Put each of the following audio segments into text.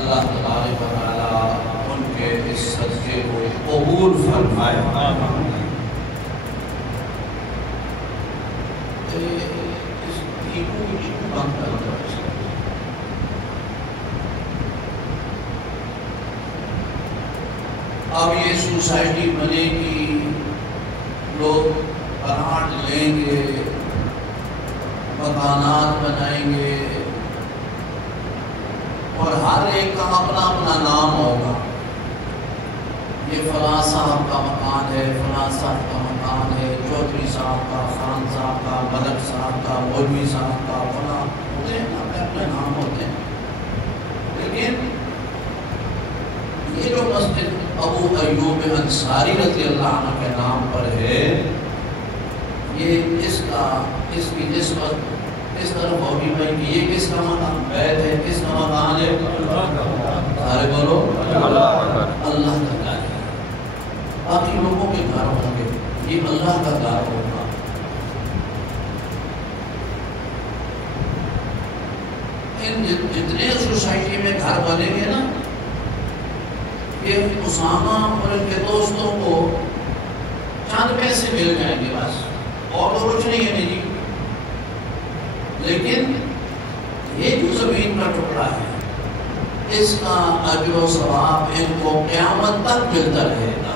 اللہ تبارک و تعالیٰ ان کے اس صدقے کو قبول فرمائے۔ اب یہ سوسائٹی بنے گی، لوگ پلاٹ لیں گے، مکانات بنائیں گے، اور ہر ایک کا اپنا اپنا نام ہوگا۔ یہ فلاں صاحب کا مکان ہے، فلاں صاحب کا مکان ہے، چودھری صاحب کا، خان صاحب کا، ملک صاحب کا، مولوی صاحب کا، فلاں ہوتے ہیں، اپنے اپنے نام ہوتے ہیں۔ لیکن یہ جو مسجد ابو ایوب انصاری رضی اللہ عنہ کے نام پر ہے، یہ اس کی نسبت اس طرف ہوگی بھائی کہ یہ کس کا مکان بیت ہے، کس کا مکان ہے؟ سارے بولو اللہ کا گھر ہے۔ باقی لوگوں کے گھر ہوں گے، یہ اللہ کا گھر ہوگا۔ ان جتنے سوسائٹی میں گھر بنیں گے نا، یہ اسامہ اور ان کے دوستوں کو چند پیسے مل جائیں گے بس، اور تو کچھ نہیں ہے جی۔ لیکن یہ جو زمین کا ٹکڑا ہے، اس کا اجر و ثواب ان کو قیامت تک ملتا رہے گا۔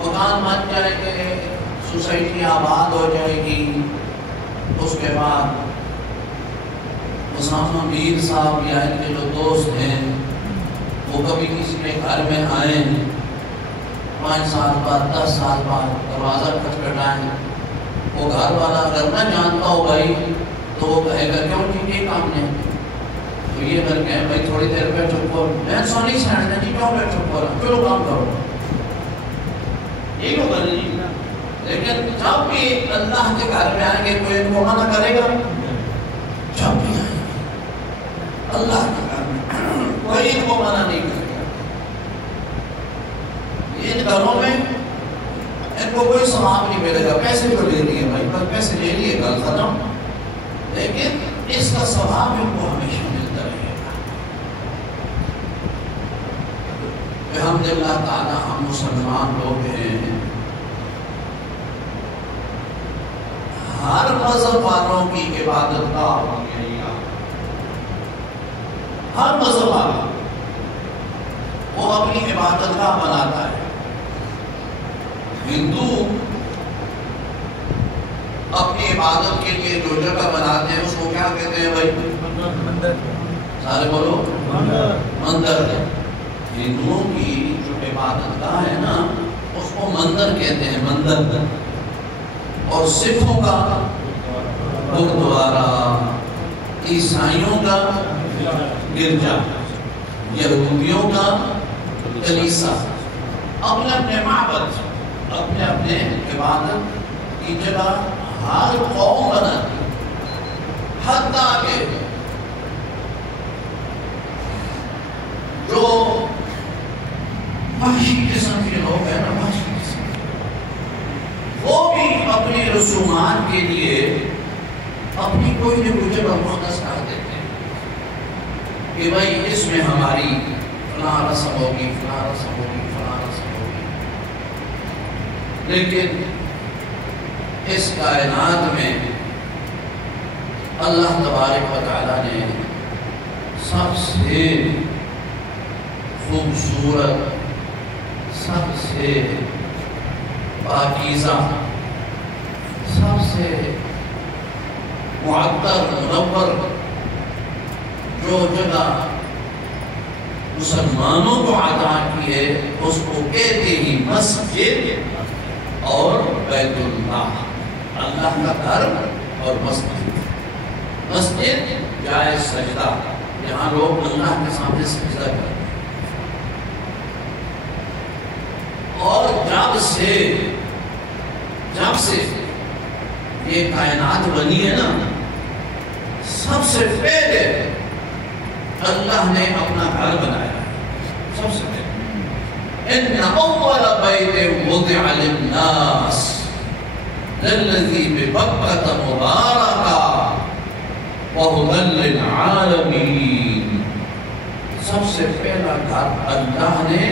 مکان بن جائیں گے، سوسائٹی آباد ہو جائے گی، اس کے بعد اسامہ میر صاحب یا ان کے جو دوست ہیں وہ کبھی کسی کے گھر میں آئیں، 5 سال بعد 10 سال بعد دروازہ کھٹکھٹائیں، وہ گھر والا اگر نہ جانتا ہو بھائی تو وہ کہے گا کیوں ٹھیک ہے کام نے؟ تو یہ اگر کہیں بھائی تھوڑی دیر بیٹھو کو میں سونی سائنس جی کیوں بیٹھو کو رہا چلو کام کرو، یہی ہوگا جی۔ لیکن جب بھی اللہ کے گھر میں آئیں گے کوئی ان کو منع کرے گا؟ جب بھی آئیں گے اللہ کے گھر میں کوئی ان کو منع نہیں کرے گا۔ ان گھروں میں ان کو کوئی ثواب نہیں ملے گا، پیسے جو لے لیے بھائی بس پیسے لے لیے گل ختم، لیکن اس کا ثواب ان کو ہمیشہ ملتا رہے گا۔ الحمدللہ تعالی ہم مسلمان لوگ ہیں، ہر مذہب والوں کی عبادت گاہ ہوگی، ہر مذہب والا وہ اپنی عبادت گاہ بناتا ہے۔ ہندو اپنی عبادت کے لیے جو جگہ بناتے ہیں اس کو کیا کہتے ہیں بھائی؟ مندر۔ سارے بولو مندر ہے۔ ہندوؤں کی جو عبادت گاہ ہے نا اس کو مندر کہتے ہیں، مندر۔ اور سکھوں کا گردوارا، عیسائیوں کا گرجا، یہودیوں کا کلیسا، اپنے اپنے معبد، اپنے اپنے عبادت کی جگہ ہر قوم بناتی، حتیٰ کہ جو وحشی قسم کے لوگ ہیں نا، وحشی قسم وہ بھی اپنی رسومات کے لیے اپنی کوئی نہ کوئی جگہ مختص کر دیتے ہیں کہ بھائی اس میں ہماری فلاں رسم ہوگی، فلاں رسم ہوگی، فلاں رسم ہوگی۔ لیکن اس کائنات میں اللہ تبارک و تعالیٰ نے سب سے خوبصورت، سب سے پاکیزہ، سب سے معطر منور جو جگہ مسلمانوں کو عطا کی ہے اس کو کہتے ہی مسجد اور بیت اللہ، اللہ کا گھر اور مسجد۔ مسجد جائے سجدہ، جہاں لوگ اللہ کے سامنے سجدہ کرتے ہیں۔ اور جب سے یہ کائنات بنی ہے نا، سب سے پہلے اللہ نے اپنا گھر بنایا ہے، سب سے پہلے۔ ان اول بیت وضع للناس للذی ببکۃ مبارکہ وَهُدًى لِّلْعَالَمِينَ۔ سب سے پہلا گھر اللہ نے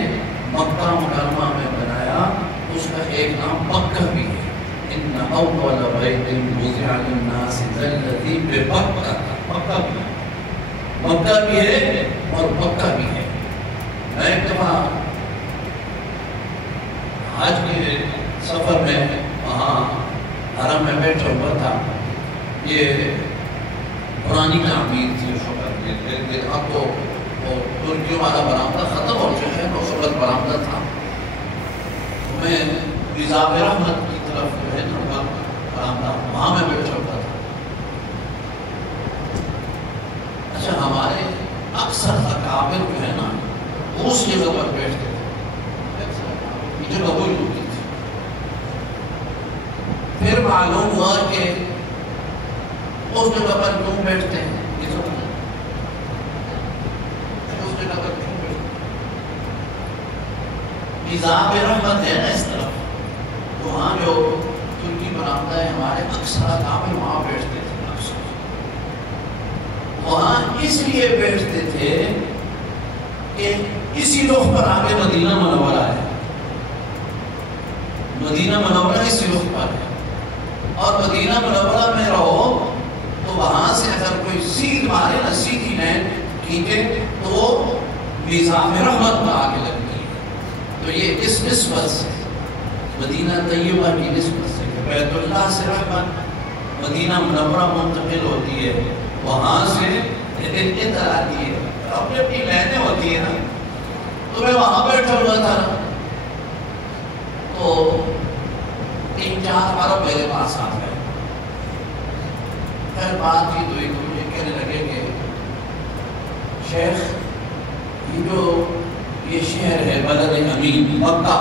مکہ مکرمہ میں بنایا، اس کا ایک نام مکہ بھی ہے۔ ان اول بیت وضع للناس الذی ببکہ، مکہ بھی ہے اور مکہ بھی ہے۔ میں ایک دفعہ حج کے سفر میں وہاں حرم میں بیٹھا ہوا تھا، یہ پرانی تعمیر تھی اس وقت، لیکن اب تو ترکیوں والا برآمدہ ختم ہو چکا ہے، اس وقت برآمدہ تھا۔ میں وزاب رحمت کی طرف جو ہے نا برآمدہ، وہاں میں بیٹھا ہوا تھا۔ اچھا، ہمارے اکثر اکابر جو ہے نا اس جگہ پر بیٹھتے تھے، یہ جگہ وہی ہوتی تھی۔ پھر معلوم ہوا کہ اس جگہ پر کیوں بیٹھتے ہیں، اس جگہ پر کیوں بیٹھتے ہیں؟ وزاب رحمت ہے نا اس طرف، وہاں جو ترکی برآمدہ ہے ہمارے اکثر اکابر وہاں بیٹھتے تھے۔ وہاں اس لیے بیٹھتے تھے کہ اسی رخ پر آگے مدینہ منورہ ہے، مدینہ منورہ اسی رخ پر ہے، اور مدینہ منورہ میں رہو تو وہاں سے اگر کوئی سیدھ مارے نا، سیدھی لائن کھینچے تو وہ وزاب رحمت پر آگے لگتی ہے۔ تو یہ اس نسبت سے مدینہ طیبہ کی نسبت سے کہ بیت اللہ سے رحمت مدینہ منورہ منتقل ہوتی ہے، وہاں سے ادھر آتی ہے، اپنی اپنی لائنیں ہوتی ہیں نا۔ تو میں وہاں بیٹھا ہوا تھا نا، تو 3-4 عرب میرے پاس آ گئے۔ پھر بات کی تو ایک مجھے کہنے لگے کہ شیخ یہ شہر ہے بلد امین مکہ،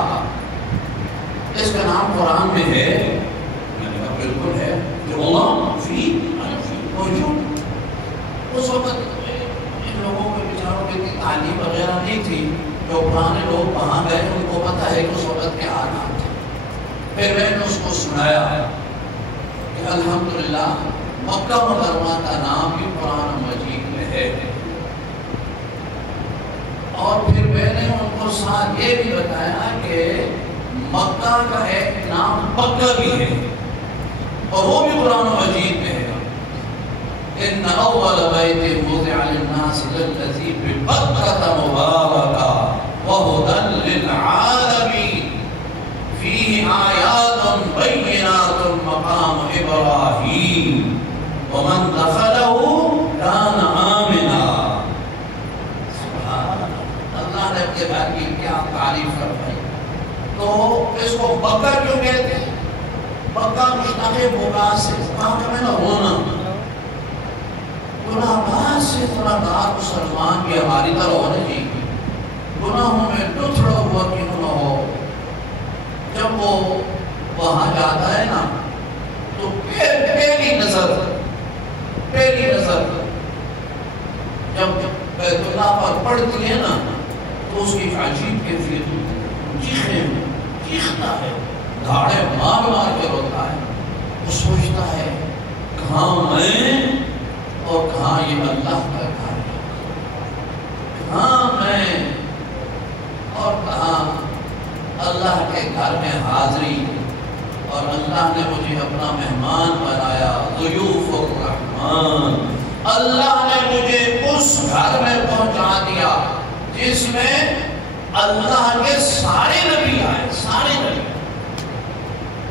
اس کا نام قرآن میں ہے؟ میں نے کہا بالکل ہے، جو اللہ فی موجود۔ اس وقت ان لوگوں کے بیچاروں کی اتنی تعلیم وغیرہ نہیں تھی، جو پرانے لوگ وہاں گئے ان کو پتہ ہے کہ اس وقت کے حالات تھے۔ پھر میں نے اس کو سنایا کہ الحمدللہ مکہ مکرمہ کا نام بھی قرآن مجید میں ہے، اور پھر میں نے ان کو ساتھ یہ بھی بتایا کہ مکہ کا ایک نام مکہ بھی ہے، اور وہ بھی قرآن مجید میں ہے۔ ان اول بیت وضع للناس الذی ببکہ مبارکا وہدی للعالمین فیہ آیات بینات مقام ابراہیم ومن دخلہ کان آمنا۔ سبحان اللہ، اللہ نے اپنے گھر کی کیا تعریف فرمائی۔ تو اس کو بکہ کیوں کہتے ہیں؟ بکہ مشتق بکا سے، کہاں کا میں نے رونا، گناہ گار سے گناہ گار مسلمان بھی ہماری طرح ہونے چاہیے، گناہوں میں لتھڑا ہوا کیوں نہ ہو۔ جب وہ وہاں جاتا ہے نا تو پہلی نظر جب بیت اللہ پر پڑتی ہے نا تو اس کی عجیب کیفیت چیختا ہے، دھاڑے مار کے روتا ہے، وہ سوچتا ہے کہاں میں اور کہاں یہ اللہ کا گھر ہے، کہاں میں اور کہاں اللہ کے گھر میں حاضری، اور اللہ نے مجھے اپنا مہمان بنایا، ضیوف الرحمن۔ اللہ نے مجھے اس گھر میں پہنچا دیا جس میں اللہ کے سارے نبی آئے، سارے نبی،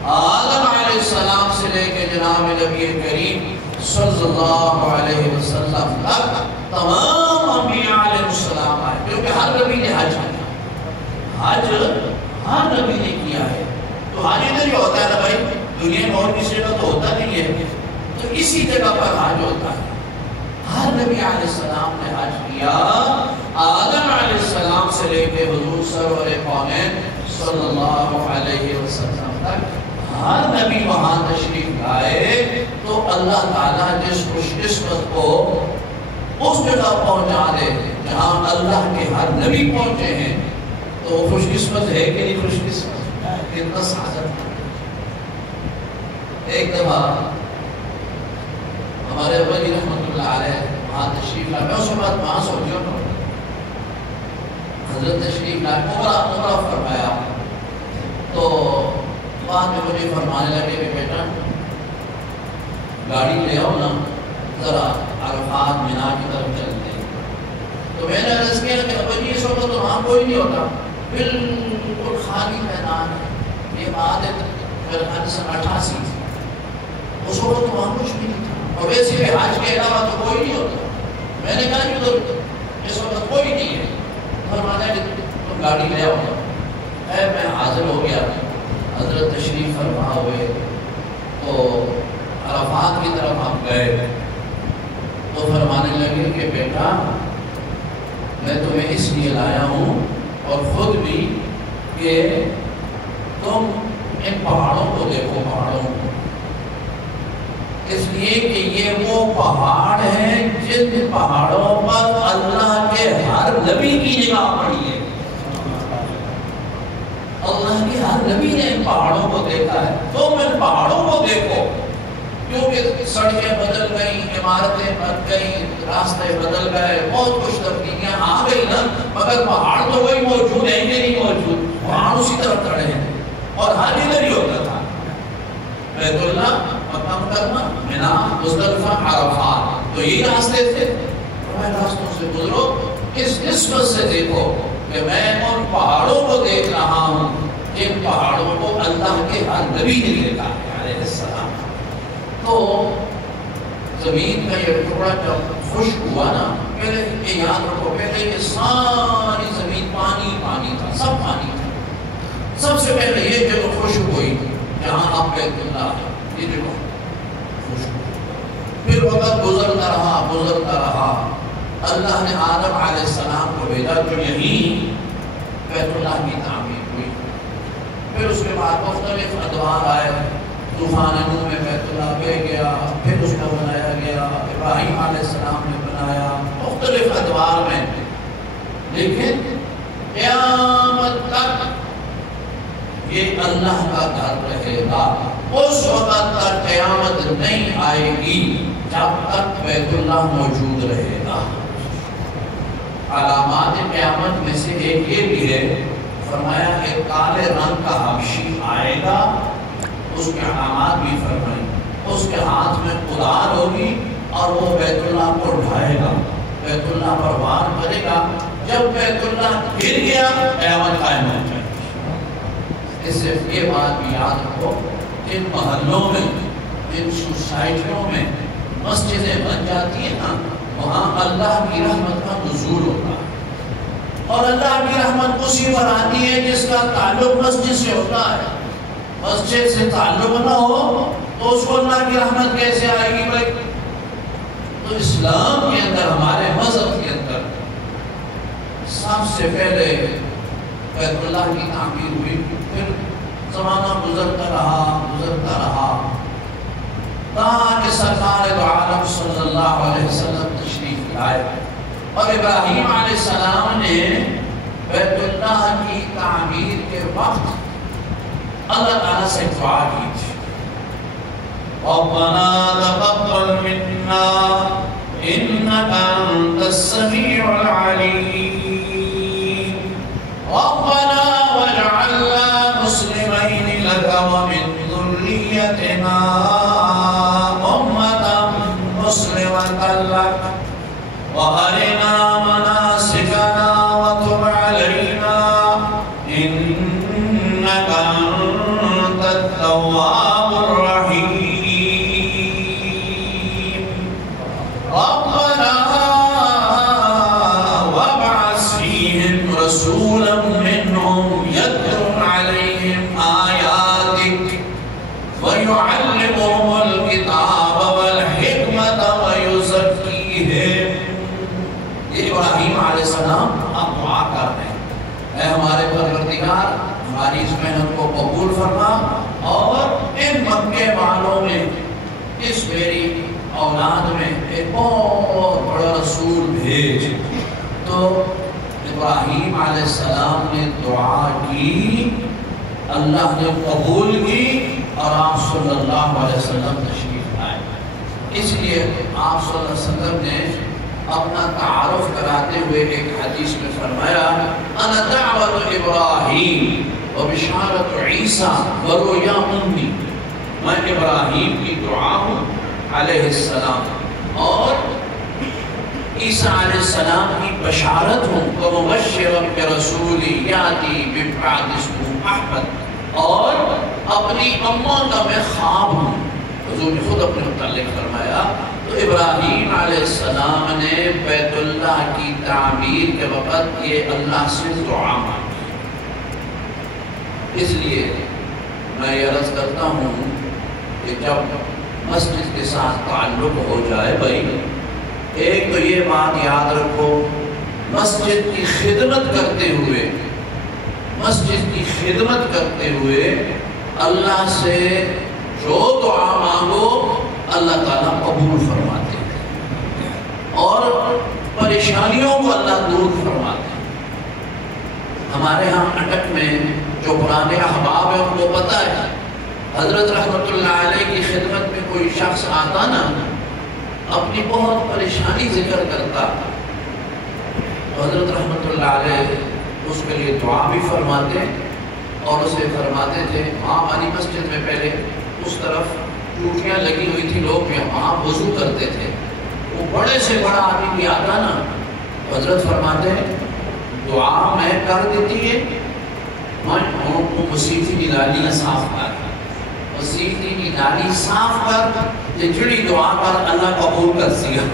آدم علیہ السلام سے لے کے جناب نبی کریم صلی اللہ علیہ وسلم تک تمام انبیاء علیہ السلام آئے، کیونکہ ہر نبی نے حج کیا، حج ہر نبی نے کیا ہے۔ تو حج ادھر ہی ہوتا ہے نا بھائی، دنیا میں اور کسی جگہ تو ہوتا نہیں ہے، تو اسی جگہ پر حج ہوتا ہے۔ ہر نبی علیہ السلام نے حج کیا، آدم علیہ السلام سے لے کے حضور سرور کونین صلی اللہ علیہ وسلم تک ہر نبی وہاں تشریف لائے۔ تو اللہ تعالیٰ جس خوش قسمت کو اس جگہ پہنچا دے جہاں اللہ کے ہر نبی پہنچے ہیں، تو وہ خوش قسمت ہے کہ نہیں خوش قسمت؟ کتنا سعادت ہے۔ ایک دفعہ ہمارے ابا جی رحمۃ اللہ لائے. میں اس کے بعد 500 کلو حضرت تشریف لائے، عمرہ فرمایا. تو بعد میں مجھے فرمانے لگے کہ بیٹا گاڑی لے آؤ نا، ذرا عرفات مینا کی طرف چلتے ہیں. تو میں نے عرض کیا کہ ابا جی اس وقت تو وہاں کوئی نہیں ہوتا، بالکل خالی میدان ہے. یہ بات ہے 88 اس وقت تو وہاں کچھ بھی نہیں تھا، اور ویسے بھی حج کے علاوہ تو کوئی نہیں ہوتا. میں نے کہا کہ ادھر اس وقت کوئی نہیں ہے. فرمایا کہ تم گاڑی لے آؤ. میں حاضر ہو گیا. حضرت تشریف فرما ہوئے تو عرفات کی طرف ہم گئے تو فرمانے لگے کہ بیٹا میں تمہیں اس لیے لایا ہوں اور خود بھی کہ تم ان پہاڑوں کو دیکھو، پہاڑوں کو، اس لیے کہ یہ وہ پہاڑ ہیں جن پہاڑوں پر اللہ کے ہر نبی کی نگاہ پڑی ہے. اللہ کے ہر نبی نے ان پہاڑوں کو دیکھا ہے. تم ان پہاڑوں کو دیکھو، کیونکہ سڑکیں بدل گئی، عمارتیں بن گئی، راستے بدل گئے، بہت کچھ تبدیلیاں آ گئی نا، مگر پہاڑ تو وہی موجود ہیں، یہ نہیں موجود. پہاڑ اسی طرف کھڑے ہیں اور حج ادھر ہی ہوتا تھا. بیت اللہ، مکہ مکرمہ، مینا، مزدلفہ، عرفات، تو یہی راستے تھے. میں راستوں سے گزرو، اس نسبت سے دیکھو کہ میں ان پہاڑوں کو دیکھ رہا ہوں جن پہاڑوں کو اللہ کے ہر نبی نے دیکھا ہے علیہ السلام. تو زمین کا یہ ٹکڑا جب خشک ہوا نا، پہلے یہ یاد رکھو، پہلے یہ ساری زمین پانی پانی تھا، سب پانی تھا. سب سے پہلے یہ جگہ خشک ہوئی جہاں اب بیت اللہ ہے، یہ جگہ خشک ہوئی. پھر وقت گزرتا رہا. اللہ نے آدم علیہ السلام کو بھیجا تو یہی بیت اللہ کی تعمیر ہوئی. پھر اس کے بعد مختلف ادوار آئے. طوفان نوح میں بیت اللہ بہ گیا، پھر اس کو بنایا گیا. ابراہیم علیہ السلام نے بنایا مختلف ادوار میں. لیکن قیامت تک یہ اللہ کا گھر رہے گا. اس وقت تک قیامت نہیں آئے گی جب تک بیت اللہ موجود رہے گا. علامات قیامت میں سے ایک یہ بھی ہے، فرمایا کہ کالے رنگ کا حبشی آئے گا. اس کے علامات بھی فرمائیں. اس کے ہاتھ میں کدال ہوگی اور وہ بیت اللہ کو ڈھائے گا، بیت اللہ پر وار کرے گا. جب بیت اللہ گر گیا قیامت قائم ہو جائے گی. اس سے یہ بات بھی یاد رکھو، جن محلوں میں، جن سوسائٹیوں میں مسجدیں بن جاتی ہیں نا، وہاں اللہ کی رحمت کا نزول ہوتا ہے. اور اللہ کی رحمت اسی پر آتی ہے جس کا تعلق مسجد سے ہوتا ہے. مسجد سے تعلق نہ ہو تو اس کو اللہ کی رحمت کیسے آئے گی بھائی؟ تو اسلام کے اندر، ہمارے مذہب کے اندر سب سے پہلے بیت اللہ کی تعمیر ہوئی. پھر زمانہ گزرتا رہا تاکہ سرکار دو عالم صلی اللہ علیہ وسلم تشریف لائے. اور ابراہیم علیہ السلام نے بیت اللہ کی تعمیر کے وقت اللہ تعالیٰ سے دعا کی تھی، ربنا تقبل منا انك انت السميع العليم ربنا واجعلنا مسلمين لك ومن ذريتنا أمة مسلمة لك وأرنا مناسكنا وتب علينا إنك أنت التواب الرحيم ربنا وابعث فيهم رسولا منهم يتلو عليهم آياتك ويعلمهم الكتاب والحكمة ويزكيهم. یہ ابراہیم علیہ السلام اب دعا کر رہے ہیں، اے ہمارے پروردگار ہماری اس محنت کو قبول فرما اور ان مکے والوں میں، اس میری اولاد میں ایک بہت بڑا رسول بھیج. تو ابراہیم علیہ السلام نے دعا کی، اللہ نے قبول کی اور آپ صلی اللہ علیہ وسلم تشریف لائے. اس لیے آپ صلی اللہ علیہ وسلم نے اپنا تعارف کراتے ہوئے ایک حدیث میں فرمایا انا دعوت ابراہیم و بشارت عیسیٰ و رؤیا امی، میں ابراہیم کی دعا ہوں علیہ السلام اور عیسیٰ علیہ السلام کی بشارت ہوں، ومبشرا برسول یاتی من بعد اسمہ احمد، اور اپنی اماں کا میں خواب ہوں۔ حضور نے خود اپنے متعلق فرمایا تو ابراہیم علیہ السلام نے بیت اللہ کی تعمیر کے وقت یہ اللہ سے دعا مانگی۔ اس لیے میں یہ عرض کرتا ہوں کہ جب مسجد کے ساتھ تعلق ہو جائے بھائی، ایک تو یہ بات یاد رکھو، مسجد کی خدمت کرتے ہوئے اللہ سے جو دعا مانگو اللہ تعالیٰ قبول فرماتے ہیں اور پریشانیوں کو اللہ دور فرماتے ہیں۔ ہمارے ہاں اٹک میں جو پرانے احباب ہیں ان کو پتہ ہے، حضرت رحمت اللہ علیہ کی خدمت میں کوئی شخص آتا نا، اپنی بہت پریشانی ذکر کرتا، تو حضرت رحمت اللہ علیہ اس کے لیے دعا بھی فرماتے اور اسے فرماتے تھے وہاں ہماری مسجد میں پہلے اس طرف ٹوٹیاں لگی ہوئی تھی، لوگ وہاں وضو کرتے تھے، وہ بڑے سے بڑا آدمی بھی آتا نا، حضرت فرماتے ہیں دعا میں کر دیتی ہے، میں مسیحی کی نالیاں صاف کر، مسیحی کی نالی صاف کر، یہ جڑی دعا کر اللہ قبول کر سیا۔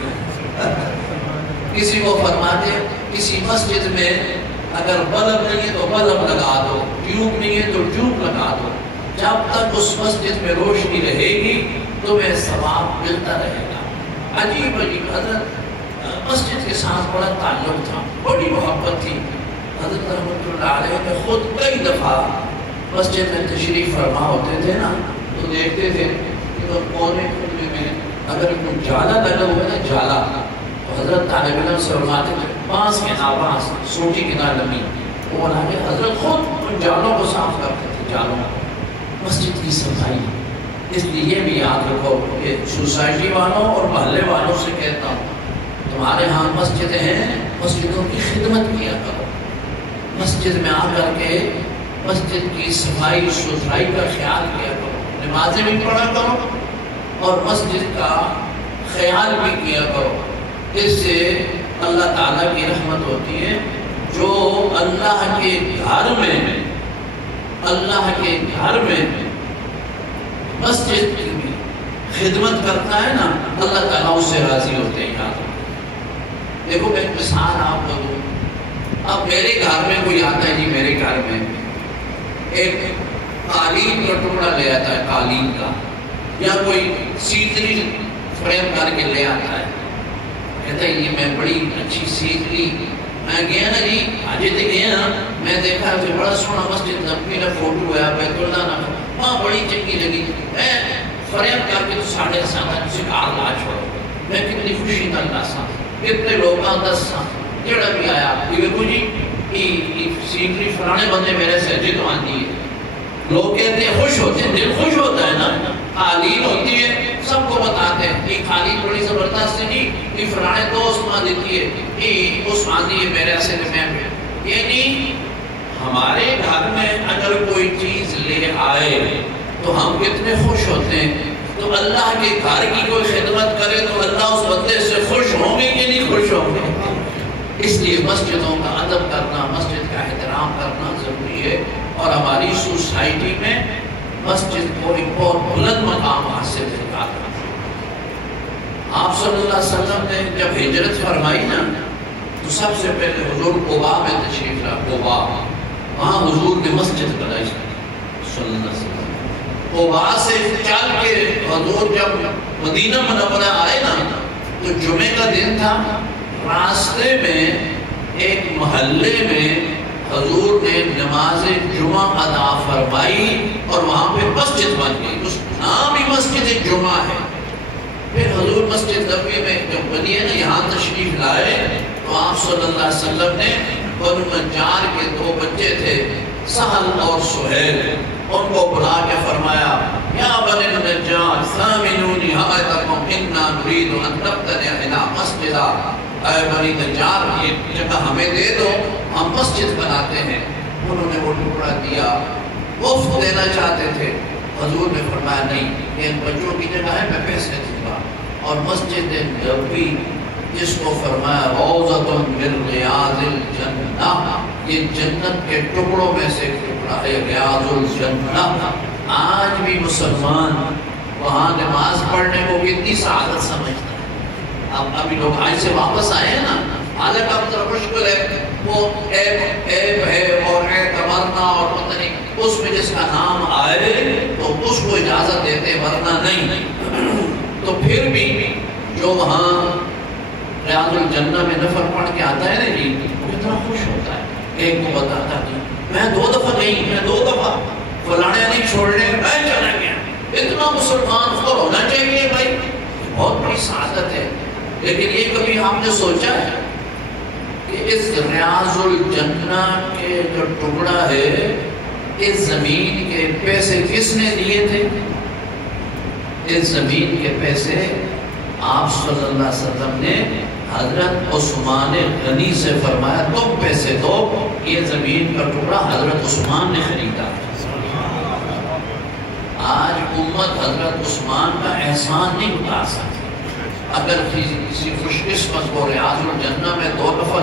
کسی کو فرماتے کسی مسجد میں اگر بلب نہیں ہے تو بلب لگا دو، ٹیوب نہیں ہے تو ٹیوب لگا دو، جب تک اس مسجد میں روشنی رہے گی تمہیں ثواب ملتا رہے گا۔ عجیب عجیب، حضرت مسجد کے ساتھ بڑا تعلق تھا، بڑی محبت تھی۔ حضرت رحمت اللہ علیہ نے خود کئی دفعہ مسجد میں تشریف فرما ہوتے تھے نا، تو دیکھتے تھے کہ کونے کونے میں اگر کوئی جالا لگا ہوا ہے نا، جالا، تو حضرت طالب علم سے فرماتے تھے بانس کے نابانس، سوٹی کے نالمی، وہ بنا کے حضرت خود ان جالوں کو صاف کرتے تھے، جالوں کو۔ مسجد کی صفائی، اس لیے یہ بھی یاد رکھو کہ سوسائٹی والوں اور محلے والوں سے کہتا ہوں تمہارے ہاں مسجدیں ہیں، مسجدوں کی خدمت کیا کرو، مسجد میں آ کر کے مسجد کی صفائی ستھرائی کا خیال کیا کرو، نمازیں بھی پڑھا کرو اور مسجد کا خیال بھی کیا کرو۔ اس سے اللہ تعالیٰ کی رحمت ہوتی ہے۔ جو اللہ کے گھر میں مسجد کی بھی خدمت کرتا ہے نا، اللہ تعالیٰ اس سے راضی ہوتے ہیں۔ دیکھو میں ایک مثال آپ کو دوں، اب میرے گھر میں کوئی آتا ہے جی، میرے گھر میں ایک قالین کا ٹکڑا لے آتا ہے، قالین کا، یا کوئی سیتری فریم کر کے لے آتا ہے، کہتا ہے یہ میں بڑی اچھی سیتری، میں گیا نا جی آج تے گیا نا، میں دیکھا کہ بڑا سونا مسجد نبی کا فوٹو ہے، بیت اللہ نا، وہاں بڑی چنگی لگی، میں فریم کر کے تو 7.5 شکار لا چھوڑو، میں کتنی خوشی نہ لاسا، کتنے لوگاں دساں جڑا بھی آیا کہ وہ جی سیتری فلانے بندے میرے سے جی تو آتی ہے، لوگ کہتے ہیں خوش ہوتے ہیں، دل خوش ہوتا ہے نا، قالین ہوتی ہے، سب کو بتاتے ہیں کہ قالین بڑی زبردست ہے کہ فلانے دوست ماں دیتی ہے کہ اس آتی ہے میرے سے میں، یعنی ہمارے گھر میں اگر کوئی چیز لے آئے تو ہم کتنے خوش ہوتے ہیں۔ تو اللہ کے گھر کی کوئی خدمت کرے تو اللہ اس بندے سے خوش ہوں گے کہ نہیں خوش ہوں گے؟ اس لیے مسجدوں کا ادب کرنا، مسجد کا احترام کرنا ضروری ہے، اور ہماری سوسائٹی میں مسجد کو ایک بہت بلند مقام حاصل ہے۔ آپ صلی اللہ علیہ وسلم نے جب ہجرت فرمائی نا، تو سب سے پہلے حضور قباء میں تشریف لا، قباء، وہاں حضور نے مسجد بنائی صلی اللہ علیہ وسلم۔ قباء سے چل کے حضور جب مدینہ منورہ آئے نا، تو جمعے کا دن تھا، راستے میں ایک محلے میں حضور نے نماز جمعہ ادا فرمائی اور وہاں پہ مسجد بن گئی، اس نام ہی مسجد جمعہ ہے۔ پھر حضور مسجد نبوی میں جب بنی ہے نا، یہاں تشریف لائے تو آپ صلی اللہ علیہ وسلم نے بنو نجار کے 2 بچے تھے، سہل اور سہیل، ان کو بلا کے فرمایا یا بنی نجار ثامنونی حائطکم انا نرید ان نبتدع الی مسجدہ، اے بنی نجار یہ جگہ ہمیں دے دو، ہم مسجد بناتے ہیں۔ انہوں نے وہ ٹکڑا دیا، وقف دینا چاہتے تھے، حضور نے فرمایا نہیں، یہ ان بچوں کی جگہ ہے، میں پیسے دوں گا۔ اور مسجد نبوی جس کو فرمایا روضۃ من ریاض الجنہ، یہ جنت کے ٹکڑوں میں سے ایک ٹکڑا ہے، ریاض الجنہ۔ آج بھی مسلمان وہاں نماز پڑھنے کو کتنی سعادت سمجھتا ہے۔ اب ابھی لوگ آج سے واپس آئے ہیں نا، حالانکہ اب ذرا مشکل ہے، وہ ایپ ہے اور مرنا اور پتہ نہیں اس میں جس کا نام آئے تو اس کو اجازت دیتے، ورنہ نہیں۔ تو پھر بھی جو وہاں ریاض الجنہ میں نفر پڑھ کے آتا ہے نا جی، وہ اتنا خوش ہوتا ہے۔ ایک کو بتاتا جی میں 2 دفعہ گئی، میں 2 دفعہ فلانے نہیں چھوڑنے میں چلا گیا۔ اتنا مسلمان فخر ہونا چاہیے بھائی، بہت بڑی سعادت ہے۔ لیکن یہ کبھی آپ نے سوچا ہے کہ اس ریاض الجنہ کے جو ٹکڑا ہے، اس زمین کے پیسے کس نے دیے تھے؟ اس زمین کے پیسے آپ صلی اللہ علیہ وسلم نے حضرت عثمان غنی سے فرمایا تم پیسے دو، یہ زمین کا ٹکڑا حضرت عثمان نے خریدا۔ آج امت حضرت عثمان کا احسان نہیں اتار سکتی۔ اگر کسی خوش قسمت کو ریاض الجنہ میں 2 نفر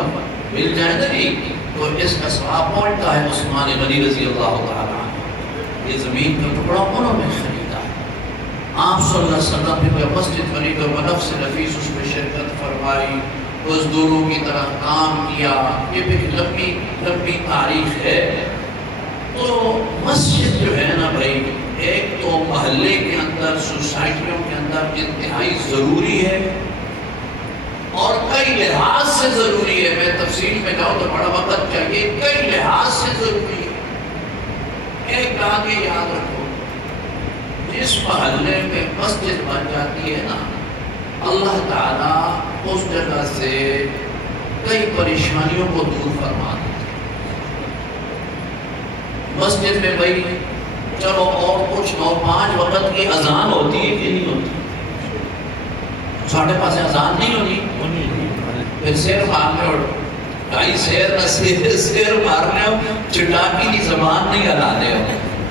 مل جائے نا جی، تو اس کا ثواب پہنچتا ہے عثمان غنی رضی اللہ تعالیٰ عنہ۔ یہ زمین کا ٹکڑا انہوں نے خریدا ہے۔ آپ صلی اللہ علیہ وسلم نے مسجد بنی تو بنفس نفیس اس میں شرکت فرمائی، مزدوروں کی طرح کام کیا، یہ بھی لمبی تاریخ ہے۔ تو مسجد جو ہے نا بھائی، ایک تو محلے کے اندر، سوسائٹیوں کے اندر انتہائی ضروری ہے اور کئی لحاظ سے ضروری ہے۔ میں تفصیل میں جاؤں تو بڑا وقت چاہیے، کئی لحاظ سے ضروری ہے۔ ایک آگے یاد رکھو، جس محلے میں مسجد بن جاتی ہے نا، اللہ تعالیٰ اس جگہ سے کئی پریشانیوں کو دور فرما دیتا ہے۔ مسجد میں بھائی چلو اور کچھ 9-5 وقت کی اذان ہوتی ہے کہ نہیں ہوتی؟ 5:30 اذان نہیں ہوتی؟ پھر سیر مارنے ہو، بھائی سیر نہ سیر مارنے ہو، چٹاکی کی زبان نہیں ہلانے ہو،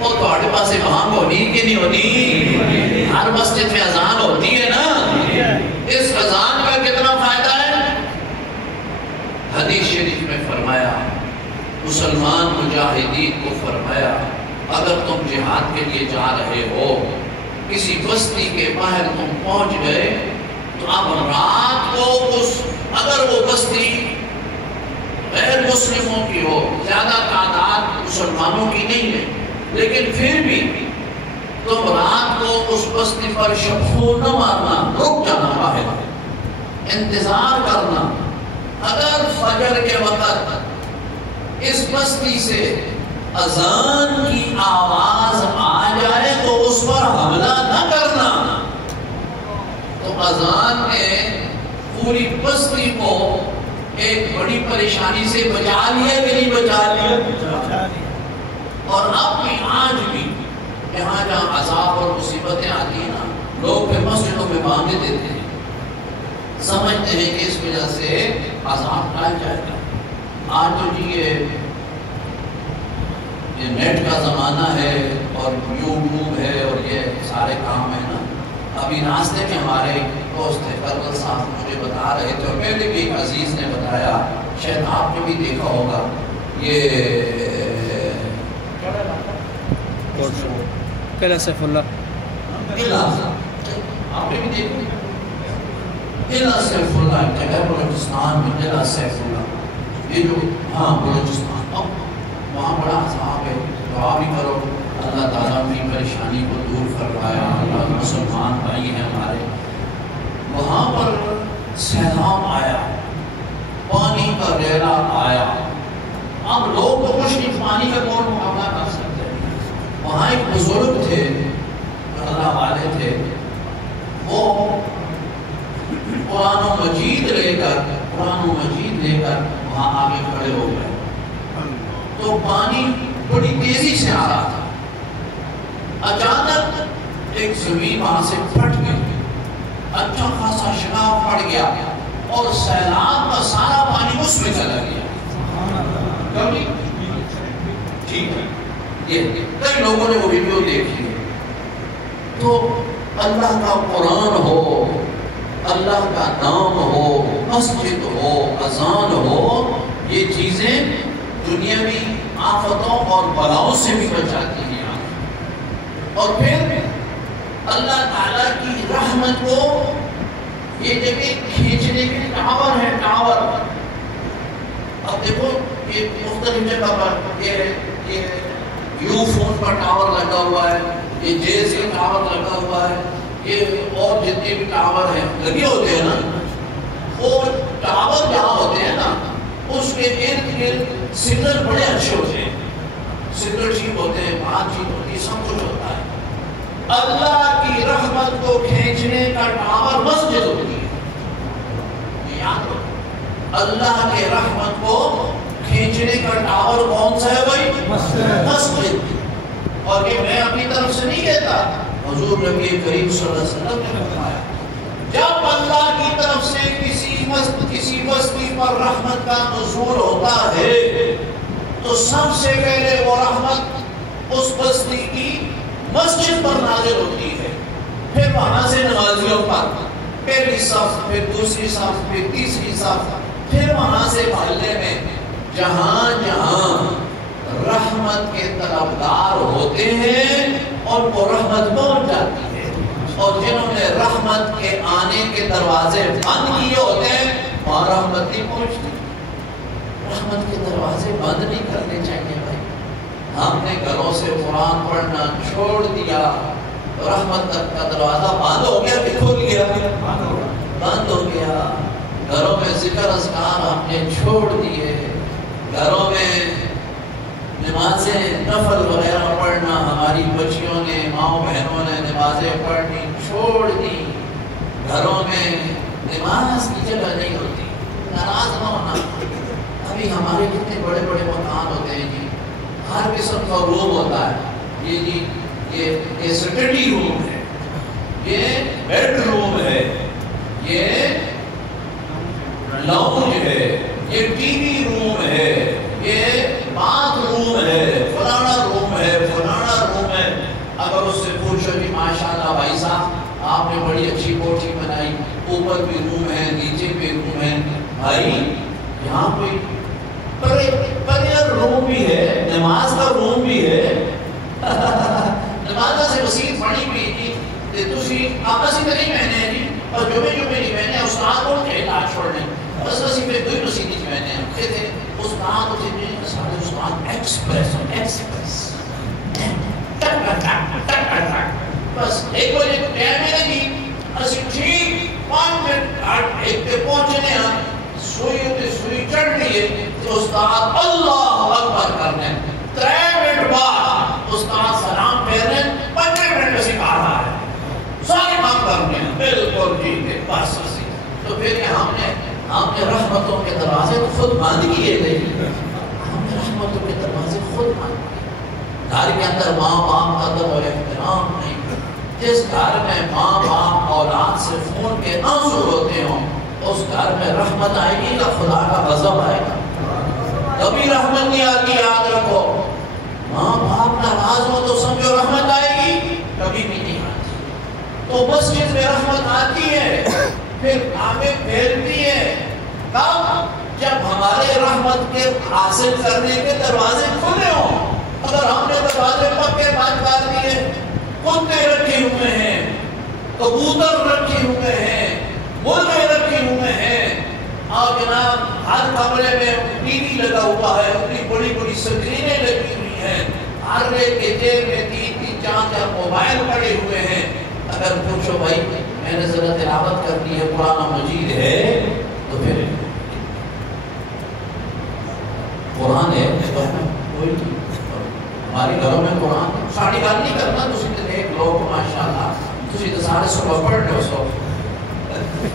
اور تھوڑے پاس امام ہونی کہ نہیں ہونی؟ ہر مسجد میں اذان ہوتی ہے نا۔ اس اذان کا کتنا فائدہ ہے؟ حدیث شریف میں فرمایا، مسلمان مجاہدین کو فرمایا اگر تم جہاد کے لیے جا رہے ہو، کسی بستی کے باہر تم پہنچ گئے، تو اب رات کو اگر وہ بستی غیر مسلموں کی ہو، زیادہ تعداد مسلمانوں کی نہیں ہے، لیکن پھر بھی تم رات کو اس بستی پر شبخو نہ مارنا، رک جانا، باہر انتظار کرنا۔ اگر فجر کے وقت اس بستی سے اذان کی آواز آ جائے تو اس پر حملہ نہ کرنا۔ تو اذان نے پوری بستی کو ایک بڑی پریشانی سے بچا لیا کہ نہیں بچا لیا؟ اور اب بھی آج بھی جہاں جہاں عذاب اور مصیبتیں آتی ہیں نا، لوگ پھر مسجدوں میں باندھے دیتے ہیں، سمجھتے ہیں کہ اس وجہ سے عذاب ٹال جائے گا۔ آج تو جی یہ نیٹ کا زمانہ ہے اور یوٹیوب ہے اور یہ سارے کام ہیں نا۔ ابھی راستے میں ہمارے دوست تھے کربل صاحب مجھے بتا رہے تھے، اور میرے بھی ایک عزیز نے بتایا، شاید آپ نے بھی دیکھا ہوگا، یہ قلعہ سیف اللہ، آپ نے بھی دیکھا قلعہ سیف اللہ جگہ بلوچستان میں، قلعہ سیف اللہ، یہ جو بلوچستان، وہاں بڑا عذاب ہے۔ دعا بھی کرو اللہ تعالیٰ اپنی پریشانی کو دور فرمایا۔ اللہ مسلمان بھائی ہیں ہمارے، وہاں پر سیلاب آیا، پانی کا ریلا آیا، اب لوگ تو کچھ نہیں، پانی کا کون مقابلہ کر سکتے ہیں۔ وہاں ایک بزرگ تھے، اللہ والے تھے، وہ قرآن و مجید لے کر وہاں آگے کھڑے ہو گئے، تو پانی بڑی تیزی سے آ رہا تھا۔ اچانک ایک زمین وہاں سے پھٹ گئی، اچھا خاصا شناخت پڑ گیا، اور سیلاب کا سارا پانی اس میں چلا گیا. کبھی ٹھیک ہے، یہ کئی لوگوں نے وہ ویڈیو دیکھی ہے. تو اللہ کا قرآن ہو، اللہ کا نام ہو، مسجد ہو، اذان ہو، یہ چیزیں دنیاوی آفتوں اور بلاؤں سے بھی بچاتی ہیں. اور پھر اللہ تعالیٰ کی رحمت کو یہ جگہ کھینچنے کے ٹاور ہے، ٹاور. اب دیکھو یہ مختلف جگہ پر یہ یو فون پر ٹاور لگا ہوا ہے، یہ جے سی ٹاور لگا ہوا ہے، یہ اور جتنے بھی ٹاور ہیں لگے ہوتے ہیں نا. وہ ٹاور جہاں ہوتے ہیں نا اس کے ارد گرد سگنل بڑے اچھے ہوتے ہیں، سگنل ٹھیک ہوتے ہیں، بات ٹھیک ہوتی ہے، سب کچھ ہوتا ہے. اللہ کی رحمت کو کھینچنے کا ٹاور مسجد ہوتی ہے. یاد رکھو، اللہ کے رحمت کو کھینچنے کا ٹاور کون سا ہے بھائی؟ مسجد. اور یہ میں اپنی طرف سے نہیں کہتا، حضور نبی کریم صلی اللہ علیہ وسلم نے فرمایا جب اللہ کی طرف سے کسی بستی پر رحمت کا نزول ہوتا ہے تو سب سے پہلے وہ رحمت اس بستی کی مسجد پر نازل ہوتی ہے، پھر وہاں سے نمازیوں پر، پہلی صف، پھر دوسری صف، پھر تیسری صف، پھر وہاں سے محلے میں جہاں جہاں رحمت کے طلبگار ہوتے ہیں اور وہ رحمت پہنچ جاتی ہے. اور جنہوں نے رحمت کے آنے کے دروازے بند کیے ہوتے ہیں وہاں رحمت نہیں پہنچتی. رحمت کے دروازے بند نہیں کرنے چاہیے بھائی. ہم نے گھروں سے قرآن پڑھنا چھوڑ دیا، رحمت کا دروازہ بند ہو گیا کہ کھل گیا؟ بند ہو گیا. گھروں میں ذکر اذکار ہم نے چھوڑ دیے، گھروں میں نمازیں نفل وغیرہ پڑھنا ہماری بچیوں نے، ماؤں بہنوں نے نمازیں پڑھنی چھوڑ دی. گھروں میں نماز کی جگہ نہیں ہوتی. ناراض نہ ہونا، ابھی ہمارے کتنے بڑے بڑے مکان ہوتے ہیں جی، ہر قسم کا روم ہوتا ہے. یہ جی یہ سٹڈی روم ہے، یہ بیڈ روم ہے، یہ لاؤنج ہے، یہ ٹی وی روم ہے، یہ باتھ روم ہے، فلانا روم ہے، فلانا روم ہے. اگر اس سے پوچھو کہ ماشاءاللہ بھائی صاحب آپ نے بڑی اچھی کوٹھی بنائی، اوپر بھی روم ہے، نیچے بھی روم ہے. بھائی یہاں کوئی پریئر روم بھی ہے، نماز کا روم بھی ہے. نماز سے وسیع پڑھی بھی جی تسی آپس ہی نہیں بہنے جی، اور جمعے نہیں بہنے استاد کو کھیلا چھوڑنے بس اسی پہ کوئی مسیح نہیں بہنے. کہتے استاد ہوتے ہیں سارے استاد ایکسپریس بس ایک بجے کو ٹائم ہے نا جی، اسی ٹھیک 5 منٹ ایک پہ پہنچنے ہیں، سوئی چڑھ رہی ہے تو استاد اللہ اکبر کرنے 3 منٹ بعد استاد سلام پھیر رہے ہیں، 15 منٹ میں سکھا رہا ہے، سارے کام کرنے ہیں بالکل جی بس اسی. تو پھر ہم نے رحمتوں کے دروازے تو خود بند کیے تھے، ہم نے رحمتوں کے دروازے خود بند کیے. گھر کے اندر ماں باپ کا ادب و احترام نہیں. جس گھر میں ماں باپ اولاد سے خون کے آنسو روتے ہوں اس گھر میں رحمت آئے گی یا خدا کا غضب آئے گا؟ کبھی رحمت نہیں آتی. یاد رکھو، ماں باپ ناراض ہو تو سمجھو رحمت آئے گی؟ کبھی بھی نہیں آتی. تو مسجد میں رحمت آتی ہے، پھر آگے پھیلتی ہے. کب؟ جب ہمارے رحمت کے حاصل کرنے کے دروازے کھلے ہوں. اگر ہم نے دروازے پکے بند کر دیے، کتے رکھے ہوئے ہیں، کبوتر رکھے ہوئے ہیں، مرغے رکھے ہوئے ہیں، اور جناب ہر کمرے میں ٹی وی لگا ہوا ہے، اتنی بڑی بڑی سکرینیں لگی ہوئی ہیں، ہر ایک کے جیب میں 3-3 4 موبائل پڑے ہوئے ہیں. اگر پوچھو بھائی میں نے ذرا تلاوت کرنی ہے قرآن مجید ہے تو پھر قرآن ہے کوئی ہمارے گھروں میں قرآن ساڑھی گل نہیں کرنا. تسی تے ایک لوگ ماشاءاللہ تسی تے سارے صبح پڑھنے ہو، سو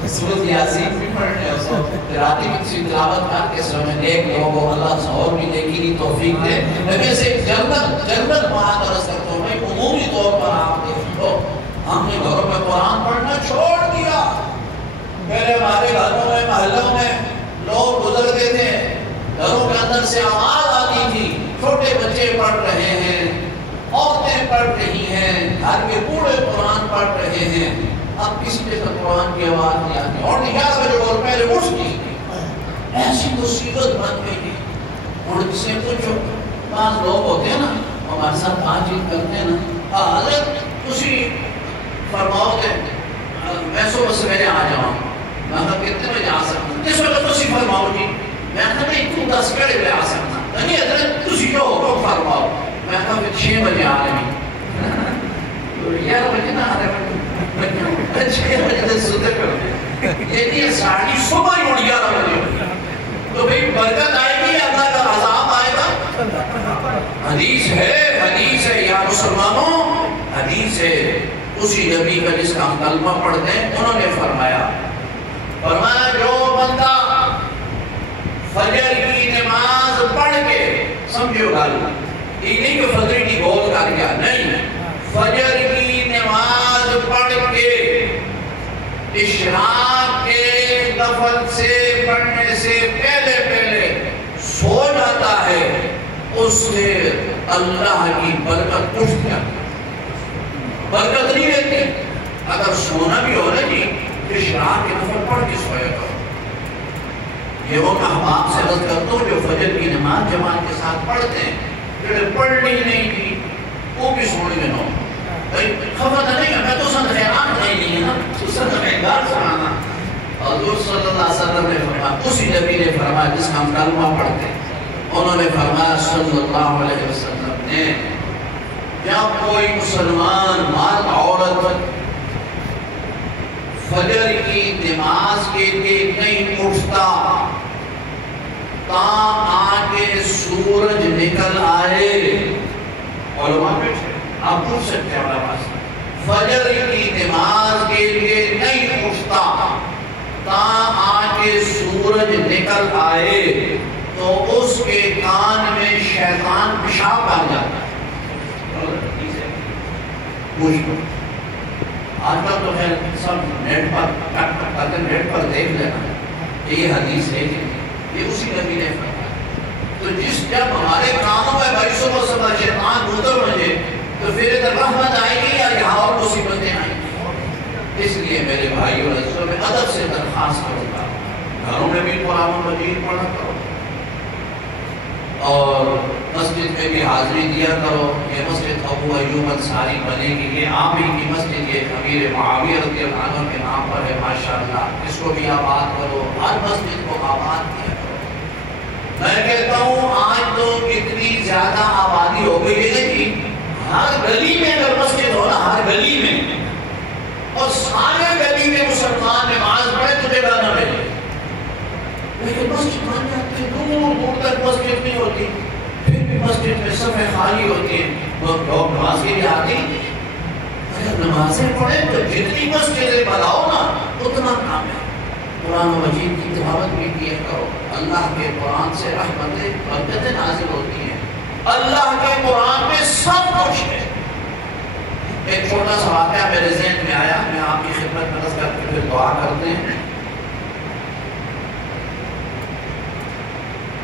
سورۃ یاسین بھی پڑھنے ہو، سو راتی بھی تسی تلاوت کر کے سو میں ایک لوگ اللہ سے اور بھی دیکھی کی توفیق دے. میں ویسے ایک جنت بات عرض کرتا ہوں میں عمومی طور پر آپ دیکھو ہم نے گھروں میں قرآن پڑھنا چھوڑ دیا. پہلے ہمارے گھروں میں محلہ کرتے تھے، گھروں کے اندر سے آواز آتی تھی، چھوٹے بچے پڑھ رہے ہیں، عورتیں پڑھ رہی ہیں، گھر کے بوڑھے قرآن پڑھ رہے ہیں. اب کسی کے ساتھ قرآن کی آواز نہیں آتی، اور 11 بجے اور پہلے اٹھ گئی. ایسی مصیبت بن گئی. اور اس سے کچھ بعض لوگ ہوتے ہیں نا ہمارے ساتھ بات چیت کرتے ہیں نا، حضرت تسی فرماؤ دے میں صبح سویرے آ جاؤں. میں کہا کتنے بجے آ سکتا جس وقت تسی فرماؤ جی. میں کہا نہیں تو 10 بجے آ سکتا. نہیں حضرت تسی جو حکم فرماؤ. میں کہا پھر 6 بجے آ رہی. 11 بجے نہ آ رہے 6 بجے سے سوتے کرو. یہ نہیں ساڑھی صبح ہی 11 بجے. تو بھئی برکت آئے گی، اللہ کا عذاب آئے گا. حدیث ہے یا مسلمانوں، حدیث ہے. اسی نبی کا جس کا ہم کلمہ پڑھتے ہیں انہوں نے فرمایا جو بندہ فجر کی نماز پڑھ کے، سمجھو گل یہ نہیں کہ فجر کی گول کر گیا، نہیں، فجر کی نماز پڑھ کے اشراق کے دفن سے پڑھنے سے پہلے سو جاتا ہے، اس سے اللہ کی برکت اٹھ جاتی. برکت نہیں رہتی. اگر سونا بھی ہو نا جی، اشراق کے دفن پڑھ کے سویا کرو. یہ وہ احباب سے عرض کرتا ہوں جو فجر کی نماز جماعت کے ساتھ پڑھتے ہیں، جو پڑھنی نہیں تھی وہ بھی سونے میں نہ. خبر نہیں ہے، میں تو سن خیرات نہیں ہے نا، تو سن خیرات سنانا. حضور صلی اللہ علیہ وسلم نے فرمایا، اسی نبی نے فرمایا جس کا ہم کلمہ پڑھتے ہیں، انہوں نے فرمایا صلی اللہ علیہ وسلم نے، جب کوئی مسلمان مرد عورت فجر کی نماز کے لیے نہیں اٹھتا تاں آگے سورج نکل آئے. علماء بیٹھے آپ پوچھ سکتے ہیں علماء سے، فجر کی نماز کے لیے نہیں اٹھتا تاں آگے سورج نکل آئے تو اس کے کان میں شیطان پیشاب آ جاتا ہے. آج کل تو خیر سب نیٹ پر دیکھ لینا. یہ حدیث ہے یہ اسی نبی نے فرمایا. تو جب ہمارے کانوں میں بھائی صبح شیطان اتر بجے تو پھر ادھر رحمت آئے گی یا یہاں اور مصیبتیں آئیں گی. اس لیے میرے بھائی اور عزیزوں میں ادب سے درخواست کروں گا، گھروں میں بھی قرآن مجید پڑھا کرو اور مسجد میں بھی حاضری دیا کرو. یہ مسجد ابو ایوب انصاری بنے گی، یہ آپ ہی کی مسجد، یہ امیر معاویہ رضی اللہ عنہ کے نام پر ہے. ماشاءاللہ اس کو بھی آباد کرو، ہر مسجد کو آباد کیا کرو. میں کہتا ہوں آج تو کتنی زیادہ آبادی ہو گئی ہے جی، ہر گلی میں اگر مسجد ہو نا، ہر گلی میں، اور سارے گلی میں مسلمان نماز پڑھے تو جگہ نہ ملے. لیکن مسجد بن جاتے ہیں، دور دور تک مسجد نہیں ہوتی، پھر بھی مسجد میں صفیں خالی ہوتی ہیں. لوگ نماز کے لیے آتے ہیں. اگر نمازیں پڑھیں تو جتنی مسجدیں بناؤ نا اتنا کام ہے. قرآن مجید کی تلاوت بھی کیا کرو. اللہ کے قرآن سے رحمتیں برکتیں نازل ہوتی ہیں. اللہ کے قرآن میں سب کچھ ہے. ایک چھوٹا سا واقعہ میرے ذہن میں آیا، میں آپ کی خدمت میں عرض کر کے پھر دعا کرتے ہیں.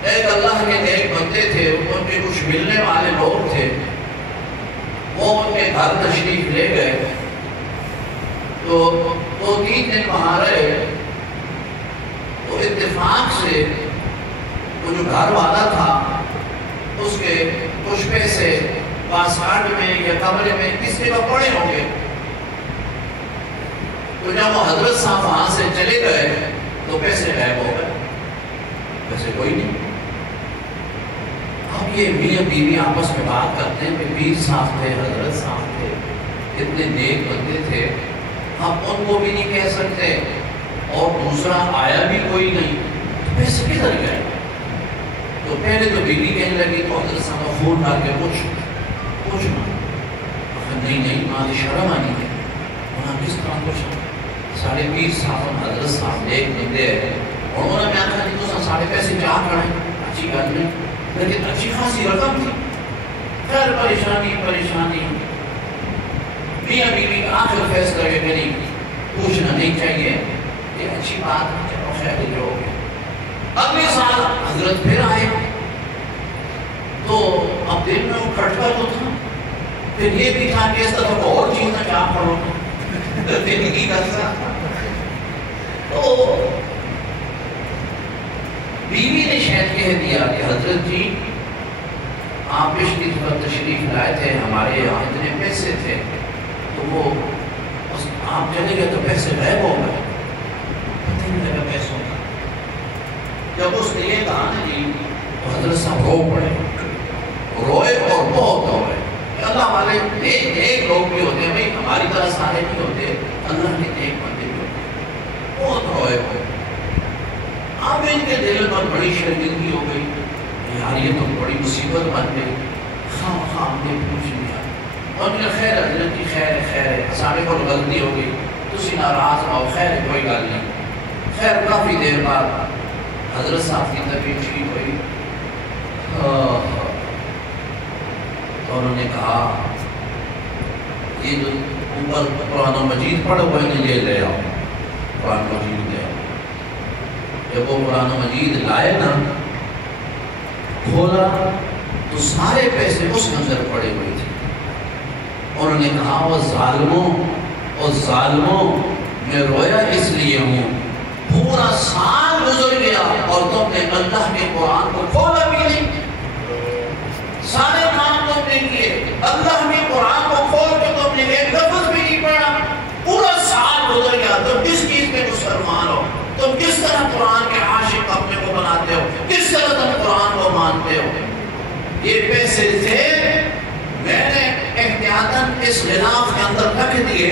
ایک اللہ کے نیک بندے تھے، ان کے کچھ ملنے والے لوگ تھے، وہ ان کے گھر تشریف لے گئے. تو 2-3 دن وہاں رہے. تو اتفاق سے وہ جو گھر والا تھا اس کے کچھ پیسے باسکٹ میں یا کمرے میں کس جگہ پڑے ہوں گے. تو جب وہ حضرت صاحب وہاں سے چلے گئے تو پیسے غائب ہو گئے، پیسے کوئی نہیں. اب یہ میاں بیوی آپس میں بات کرتے ہیں کہ پیر صاحب تھے، حضرت صاحب تھے، اتنے نیک بندے تھے، ہم ان کو بھی نہیں کہہ سکتے اور دوسرا آیا بھی کوئی نہیں، تو پیسے کدھر گئے. تو پہلے تو بیوی کہنے لگی تو حضرت صاحب کا فون ڈال کے پوچھ نہیں ماں شرم آنی ہے، وہاں کس طرح پوچھا. سارے پیر صاحب حضرت صاحب نیک بندے ہیں، اور انہوں نے کہا کہ تو سارے پیسے چاہ کریں، اچھی گل نہیں، لیکن اچھی خاصی رقم تھی. خیر پریشانی میاں بیوی کا آخر فیصلہ کہ نہیں پوچھنا نہیں چاہیے، یہ اچھی بات ہے، چلو خیر جو ہو گیا. اگلے سال حضرت پھر آئے تو اب دل میں وہ کھٹکا تو تھا، پھر یہ بھی تھا کہ اس طرح کو اور چیز نہ کیا پڑھو دل کی کسا۔ تو بیوی نے شاید کہہ دیا کہ حضرت جی آپ پچھلی دفعہ تشریف لائے تھے، ہمارے یہاں اتنے پیسے تھے تو وہ آپ چلے گئے تو پیسے غائب ہو گئے، پتہ نہیں لگا پیسوں کا۔ جب اس نے یہ کہا نا جی تو حضرت صاحب رو پڑے، روئے اور بہت روئے۔ اللہ والے نیک لوگ بھی ہوتے ہیں بھائی، ہماری طرح سارے نہیں ہوتے، اللہ کے نیک بندے بھی ہوتے ہیں، بہت روئے ہوئے۔ اب ان کے دل پر بڑی شرمندگی ہو گئی، یار یہ تو بڑی مصیبت بن گئی، خام نے پوچھ لیا اور میرا خیر حضرت کی خیر ہے، سارے کو غلطی ہو گئی، تسی ناراض ہو، خیر کوئی گل نہیں۔ خیر کافی دیر بعد حضرت صاحب کی طبیعت ٹھیک ہوئی تو انہوں نے کہا یہ جو اوپر قرآن مجید پڑھا ہوا ہے یہ لے آؤ، قرآن مجید لے آؤ۔ جب وہ قرآن مجید لائے نا، کھولا تو سارے پیسے اس نظر پڑے ہوئے تھے۔ انہوں نے کہا وہ ظالموں میں رویا اس لیے ہوں، پورا سال گزر گیا اور تم نے اللہ کے قرآن کو کھولا بھی نہیں، سارے کام تم نے کیے، اللہ کے قرآن کو کھول کے تم نے ایک لفظ بھی نہیں پڑھا، پورا سال گزر گیا، تم کس چیز میں مسلمان ہو؟ تم کس طرح قرآن کے عاشق اپنے کو بناتے ہو؟ کس طرح تم قرآن کو مانتے ہو؟ یہ پیسے تھے، میں نے احتیاطاً اس غلاف کے اندر رکھ دیے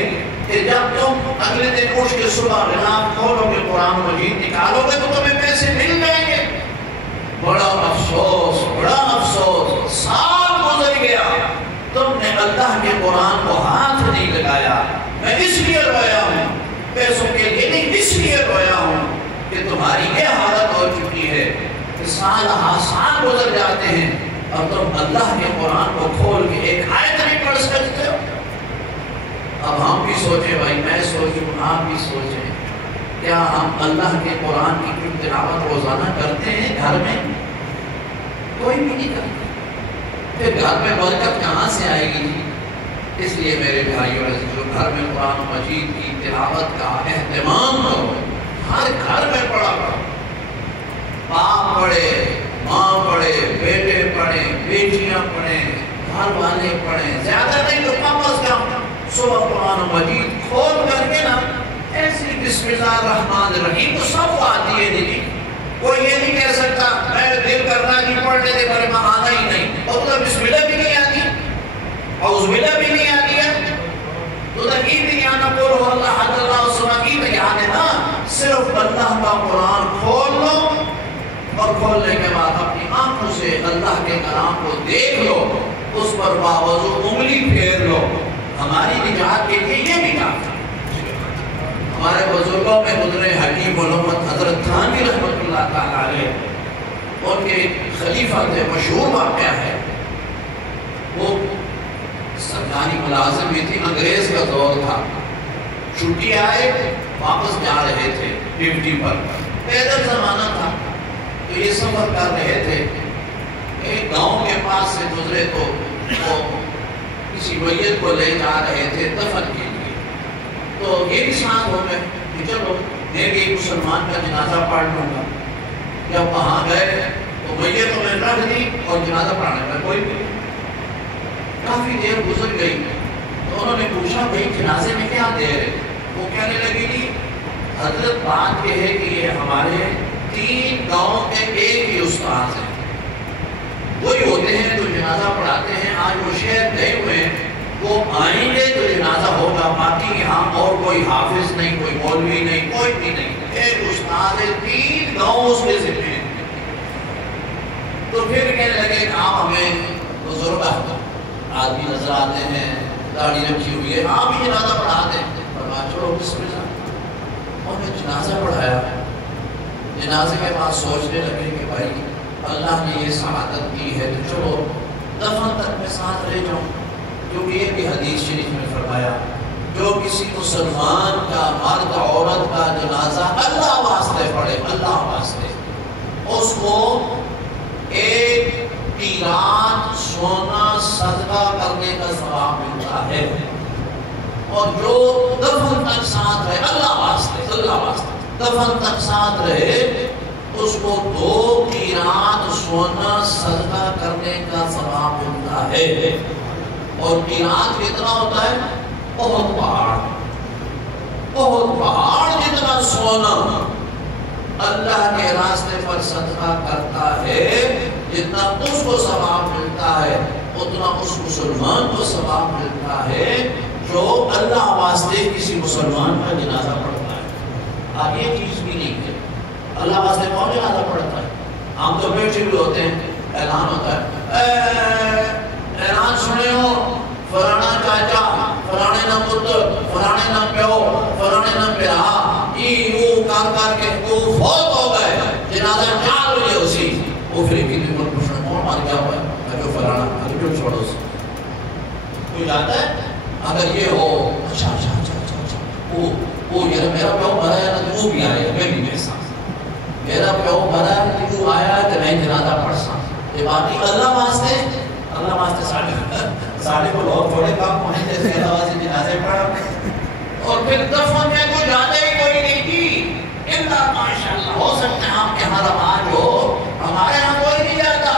کہ جب تم اگلے دن اٹھ کے صبح غلاف کھولو گے، قرآن مجید نکالو گے تو تمہیں پیسے مل جائیں گے۔ بڑا افسوس، سال گزر گیا، تم نے اللہ کے قرآن کو ہاتھ نہیں لگایا۔ میں اس لیے رویا ہوں، پیسوں کے لیے نہیں، اس لیے رویا ہوں کہ تمہاری یہ حالت ہو چکی ہے کہ سال گزر جاتے ہیں اور تم اللہ کے قرآن کو کھول کے ایک آیت نہیں پڑھ سکتے ہو۔ اب ہم بھی سوچیں بھائی، میں سوچوں، آپ بھی سوچیں، کیا ہم اللہ کے قرآن کی تلاوت روزانہ کرتے ہیں گھر میں؟ کوئی بھی نہیں کرتا، پھر گھر میں برکت کہاں سے آئے گی؟ اس لیے میرے بھائیوں جو گھر میں قرآن مجید کی تلاوت کا اہتمام کرو، ہر گھر میں پڑھا کرو، باپ پڑھے، ماں پڑھے، بیٹے پڑھیں، بیٹیاں پڑھیں، گھر والے پڑھیں، زیادہ نہیں تو کم از کم صبح قرآن مجید کھول کر کے نا ایسی بسم اللہ الرحمن الرحیم تو سب کو آتی ہے نہیں، کوئی یہ نہیں کہہ سکتا میں دل کرنا نہیں پڑھنے دے میرے میں آنا ہی نہیں، اور تو بسم اللہ بھی نہیں آتی، اعوذ باللہ بھی نہیں آتی ہے، تو تقیب بھی نہیں آنا، قول ہو اللہ حد اللہ عصمہ کی بھی آنے نا، صرف اللہ کا قرآن کھول لو اور کھولنے کے بعد اپنی آنکھوں سے اللہ کے کلام کو دیکھ لو، اس پر باوضو انگلی پھیر لو، ہماری نجات کے لیے یہ بھی کافی۔ ہمارے بزرگوں میں گزرے حکیم علامت حضرت تھانوی رحمۃ اللہ تعالیٰ علیہ، ان کے خلیفہ تھے، مشہور واقعہ ہے، وہ سرکاری ملازم بھی تھی، انگریز کا دور تھا، چھٹی آئے واپس جا رہے تھے ڈیوٹی پر، پیدل زمانہ تھا تو یہ سفر کر رہے تھے، ایک گاؤں کے پاس سے گزرے تو وہ کسی میت کو لے جا رہے تھے دفن کے لیے، تو یہ بھی ساتھ ہو گئے کہ چلو میں بھی ایک مسلمان کا جنازہ پڑھ لوں گا۔ جب وہاں گئے تو میت تو میں رکھ دی اور جنازہ پڑھانے میں کوئی بھی، کافی دیر گزر گئی تو انہوں نے پوچھا بھائی جنازے میں کیا دیر ہے؟ وہ کہنے لگی جی حضرت بات یہ ہے کہ یہ ہمارے 3 گاؤں کے ایک ہی استاد ہیں، وہی ہوتے ہیں جو جنازہ پڑھاتے ہیں، آج وہ شہر گئے ہوئے ہیں، وہ آئیں گے تو جنازہ ہوگا، باقی یہاں اور کوئی حافظ نہیں، کوئی مولوی نہیں، کوئی بھی نہیں، ایک استاد ہے، 3 گاؤں اس کے ذمہ ہیں۔ تو پھر کہنے لگے کہ آپ ہمیں بزرگ آدمی نظر آتے ہیں، داڑھی رکھی ہوئی ہے، آپ ہی جنازہ پڑھا دیں، فرمایا چلو بسم اللہ، اور نے جنازہ پڑھایا۔ جنازے کے بعد سوچنے لگے کہ بھائی اللہ نے یہ سعادت دی ہے تو چلو دفن تک میں ساتھ لے جاؤں، کیونکہ یہ بھی حدیث شریف میں فرمایا جو کسی مسلمان کا مرد عورت کا جنازہ اللہ واسطے پڑھے، اللہ واسطے، اس کو ایک قیراط سونا صدقہ کرنے کا ثواب ملتا ہے، اور جو دفن تک ساتھ رہے، اللہ واسطے دفن تک ساتھ رہے، اس کو 2 قیراط سونا صدقہ کرنے کا ثواب ملتا ہے۔ اور قیراط کتنا ہوتا ہے؟ بہت پہاڑ جتنا سونا اللہ کے راستے پر صدقہ کرتا ہے، جتنا اس کو ثواب ملتا ہے اتنا اس مسلمان کو ثواب ملتا ہے جو اللہ واسطے کسی مسلمان کا جنازہ پڑھتا ہے۔ اب یہ چیز بھی نہیں ہے، اللہ واسطے کون جنازہ پڑھتا ہے؟ ہم تو بیٹھے بھی ہوتے ہیں، اعلان ہوتا ہے، اعلان سنے ہو، فلانا چاچا، فلانے نہ پتر، فلانے نہ پیو، فلانے نہ پیرا، یہ کار کے وہ فوت ہو گئے، جنازہ 4 بجے اسی، وہ پھر ایک دن پر پوچھنا کون مار گیا ہوا ہے؟ جو فلانا، جو چھوڑو سے کوئی جاتا ہے؟ اگر یہ ہو، اچھا وہ یہ میرا پیو مرا ہے نا، تو وہ بھی آیا، میں بھی میرے ساتھ میرا پیو مرا ہے، تو آیا کہ میں جنازہ پڑھ سکتا۔ یہ باقی اللہ واسطے ساڑھے کو لوگ تھوڑے کام پہنے جیسے اللہ واسطے جنازے پڑھا، اور پھر دفن میں کوئی جانے ہی کوئی نہیں کی، اللہ ماشاءاللہ۔ ہو سکتا ہے آپ کے ہاں رواج ہو، ہمارے ہاں کوئی نہیں جاتا،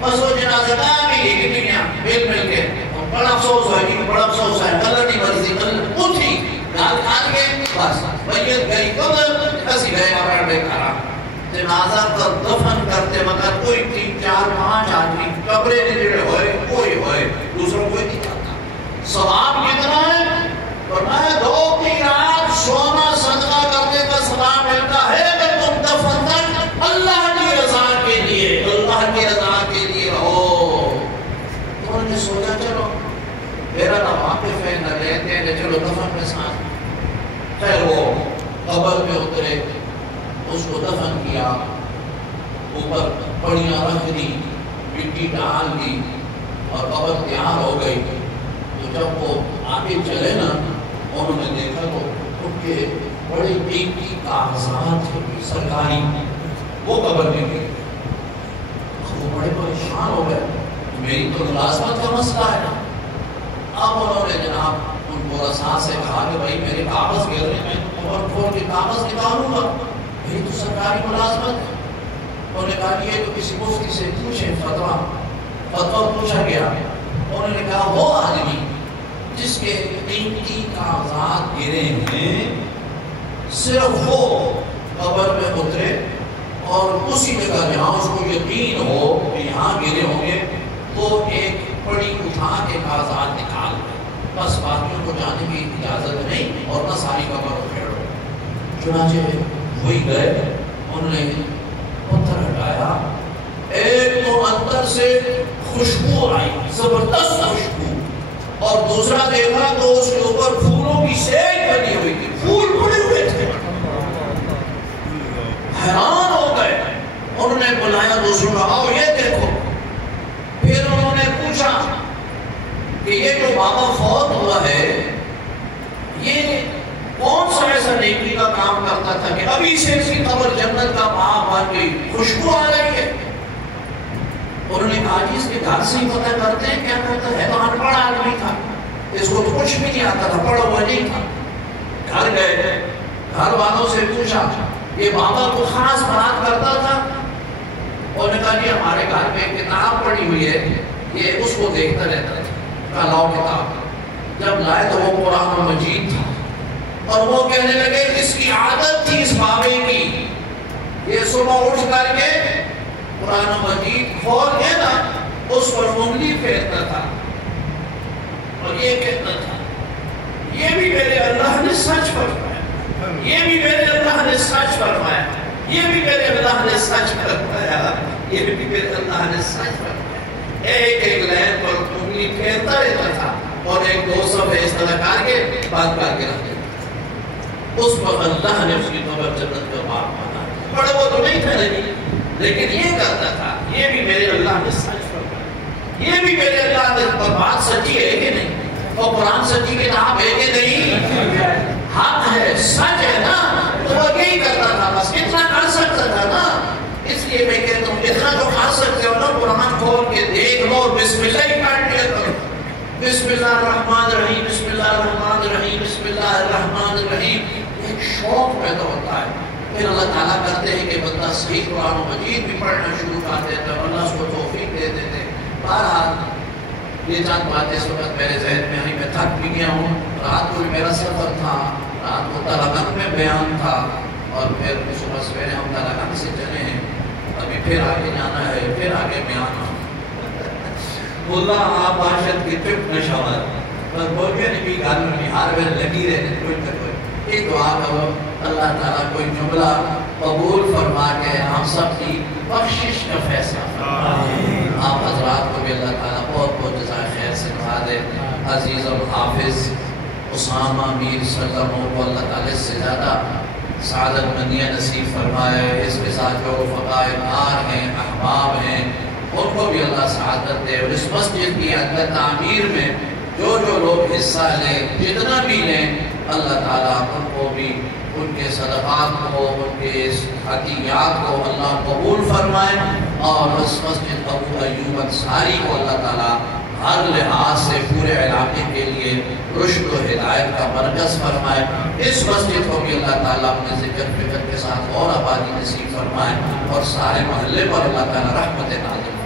بس وہ جنازہ دار بھی ایک دنیا مل کے بڑا افسوس ہے، کلر نہیں مرضی، کلر اٹھی گال کھان کے بس میت گئی قبر، کسی گئے اپنا بیکارا۔ جنازہ پر دفن کرتے وقت کوئی 3 4 5 آدمی قبریں نہیں جڑے ہوئے دوسروں کوئی نہیں جاتا۔ ثواب کتنا ہے؟ فرمایا 2 قیراط سونا صدقہ کرنے کا ثواب ملتا ہے اگر تم دفن تک اللہ کی رضا کے لیے رہو۔ انہوں نے سوچا چلو میرا نہ واقف ہے نہ لیتے ہیں، چلو دفن میں ساتھ، خیر وہ قبر میں اترے، اس کو دفن کیا، اوپر پڑیاں رکھ دی، مٹی ڈال دی، اور قبر تیار ہو گئی۔ تو جب وہ آگے چلے نا، انہوں نے دیکھا تو ان کے بڑے قیمتی کاغذات تھے سرکاری، وہ قبر میں گئے۔ وہ بڑے پریشان ہو گئے، میری تو ملازمت کا مسئلہ ہے نا۔ اب انہوں نے جناب ان کو رسا سے کہا کہ بھائی میرے کاغذ گر رہے ہیں، میں قبر کھول کے کاغذ نکالوں گا، میری تو سرکاری ملازمت ہے۔ انہوں نے کہا یہ تو کسی مفتی سے پوچھیں، فتویٰ پوچھا گیا۔ انہوں نے کہا وہ آدمی جس کے قیمتی کاغذات گرے ہیں، صرف وہ قبر میں اترے اور اسی جگہ جہاں اس کو یقین ہو کہ یہاں گرے ہوں گے، وہ ایک پڑی اٹھا کے کاغذات نکال دے، بس باقیوں کو جانے کی اجازت نہیں، اور نہ ساری قبر پھیڑو۔ چنانچہ وہی گئے، انہوں نے پتھر ہٹایا، ایک تو اندر سے خوشبو آئی، زبردست خوشبو، اور دوسرا دیکھا تو اس کے اوپر پھولوں کی سیج بنی ہوئی تھی، پھول پڑے ہوئے تھے۔ حیران ہو گئے، انہوں نے بلایا دوسروں کو، آؤ یہ دیکھو۔ پھر انہوں نے پوچھا کہ یہ جو بابا فوت ہوا ہے، یہ کون سا ایسا نیکی کا کام کرتا تھا کہ ابھی سے اس کی قبر جنت کا باغ بن گئی، خوشبو آ رہی ہے؟ انہوں نے کہا جی اس کے گھر سے ہی پتہ کرتے ہیں کیا کرتا ہے، تو ان پڑھ آدمی تھا، اس کو تو کچھ بھی نہیں آتا تھا، پڑھا ہوا نہیں تھا۔ گھر گئے، گھر والوں سے پوچھا یہ بابا کو خاص بات کرتا تھا؟ انہوں نے کہا جی ہمارے گھر میں ایک کتاب پڑی ہوئی ہے، یہ اس کو دیکھتا رہتا تھا۔ کہا لاؤ کتاب۔ جب لائے تو وہ قرآن مجید تھا، اور وہ کہنے لگے اس کی عادت تھی اس بابے کی، یہ صبح اٹھ کر کے قرآن مجید کھول کے نا اس پر انگلی پھیرتا تھا اور یہ کہتا تھا یہ بھی میرے اللہ نے سچ فرمایا، یہ بھی میرے اللہ نے سچ فرمایا، یہ بھی میرے اللہ نے سچ فرمایا، یہ بھی میرے اللہ نے سچ فرمایا۔ ایک ایک لائن پر انگلی پھیرتا رہتا تھا اور ایک دو صفحے اس طرح کر کے بات کر کے رکھ دیتا۔ اس پر اللہ نے اس کی قبر جنت کا باغ بنا، بڑے وہ تو نہیں تھے لیکن یہ کرتا تھا یہ بھی میرے اللہ نے سچ فرمایا، یہ بھی میرے اللہ نے بات سچی ہے کہ نہیں، اور قرآن سچی کتاب ہے کہ نہیں، حق ہے، سچ ہے نا، تو وہ یہی کرتا تھا، بس اتنا کر سکتا تھا نا۔ اس لیے میں کہتا ہوں اتنا جو کھا سکتے ہو نا قرآن کھول کے دیکھ لو اور بسم اللہ ہی کاٹ لیا کرو. بسم اللہ الرحمن الرحیم بسم اللہ الرحمن الرحیم بسم اللہ الرحمن الرحیم. ایک شوق پیدا ہوتا ہے. پھر اللہ تعالیٰ کرتے ہیں کہ بندہ صحیح قرآن مجید بھی پڑھنا شروع کر دیتا ہے. اللہ اس کو توفیق دے دیتے. بہرحال یہ چند باتیں اس وقت میرے ذہن میں آئی. میں تھک بھی گیا ہوں. رات کو میرا سفر تھا. رات کو تلگن میں بیان تھا اور پھر صبح سویرے ہم تلگن سے چلے ہیں. ابھی پھر آگے جانا ہے, پھر آگے بیان. اللہ آپ باشد کی چپ نشاور بس بولے نبی گھر میں ہر ویل لگی رہے کوئی نہ کوئی. ایک دعا کرو اللہ تعالیٰ کوئی جملہ قبول فرما کے ہم سب کی بخشش کا فیصلہ فرمائے. آپ حضرات کو بھی اللہ تعالیٰ بہت بہت جزائے خیر سے نوازے. عزیز الحافظ اسامہ میر سلموں کو اللہ تعالیٰ سے زیادہ سعادت مندیہ نصیب فرمائے. اس کے ساتھ جو فقائے کار ہیں, احباب ہیں, ان کو بھی اللہ سعادت دے. اور اس مسجد کی اندر تعمیر میں جو لوگ حصہ لیں, جتنا بھی لیں, اللہ تعالیٰ ان کو بھی ان کے صدقات کو, ان کے عطیات کو اللہ قبول فرمائے. اور اس مسجد ابو ایوب انصاری کو اللہ تعالیٰ ہر لحاظ سے پورے علاقے کے لیے رشد و ہدایت کا مرکز فرمائے. اس مسجد کو بھی اللہ تعالیٰ اپنے ذکر فکر کے ساتھ اور آبادی نصیب فرمائے اور سارے محلے پر اللہ تعالیٰ رحمت نازل